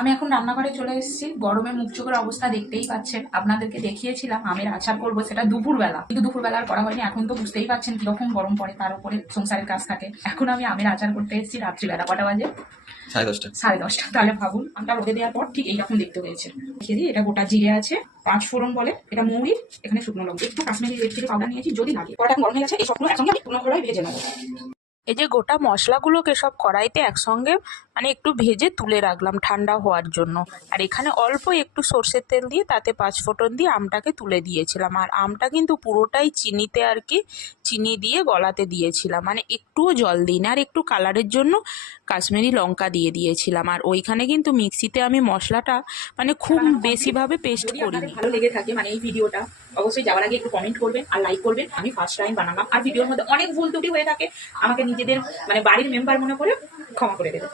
আমি এখন রান্নাঘরে চলে এসেছি। গরমে মুখ চোখের অবস্থা দেখতেই পাচ্ছেন। আপনাদেরকে দেখিয়েছিলাম আমের আচার করবো, সেটা দুপুরবেলা, কিন্তু দুপুরবেলা আর করা হয়নি। এখন তো বুঝতেই পারছেন কিরকম গরম পড়ে, তার উপরে সংসারের কাজ থাকে। এখন আমি আমের আচার করতে এসেছি রাত্রিবেলা। কটা বাজে? 10:30। 10:30। তাহলে ভাবুন আমটা রোদে দেওয়ার পর ঠিক এইরকম দেখতে হয়েছে। দেখিয়ে দিই, এটা গোটা জিরে আছে, 5 ফোড়ন বলে, এটা মৌরি, এখানে শুকনো লঙ্কা, একটু কাশ্মীরি রেড চিলি পাউডার নিয়েছি যদি লাগে। কড়াটা গরম হয়ে গেছে, এই সবগুলো একসঙ্গে আমি কোনো কড়াই ভেজে নেবো। এই যে গোটা মশলাগুলোকে সব কড়াইতে একসঙ্গে মানে একটু ভেজে তুলে রাখলাম ঠান্ডা হওয়ার জন্য। আর এখানে অল্প একটু সর্ষের তেল দিয়ে তাতে 5 ফোড়ন দিয়ে আমটাকে তুলে দিয়েছিলাম। আর আমটা কিন্তু পুরোটাই চিনিতে আর কি, চিনি দিয়ে গলাতে দিয়েছিলাম, মানে একটুও জল দিই না। আর একটু কালারের জন্য কাশ্মীরি লঙ্কা দিয়ে দিয়েছিলাম। আর ওইখানে কিন্তু মিক্সিতে আমি মশলাটা মানে খুব বেশিভাবে পেস্ট করিনি। ভালো লেগে থাকে মানে এই ভিডিওটা, অবশ্যই যাওয়ার আগে একটু কমেন্ট করবেন আর লাইক করবেন। আমি ফার্স্ট টাইম বানালাম, আর ভিডিওর মধ্যে অনেক ভুল ত্রুটি হয়ে থাকে, আমাকে নিজেদের মানে বাড়ির মেম্বার মনে করে ক্ষমা করে দেবেন।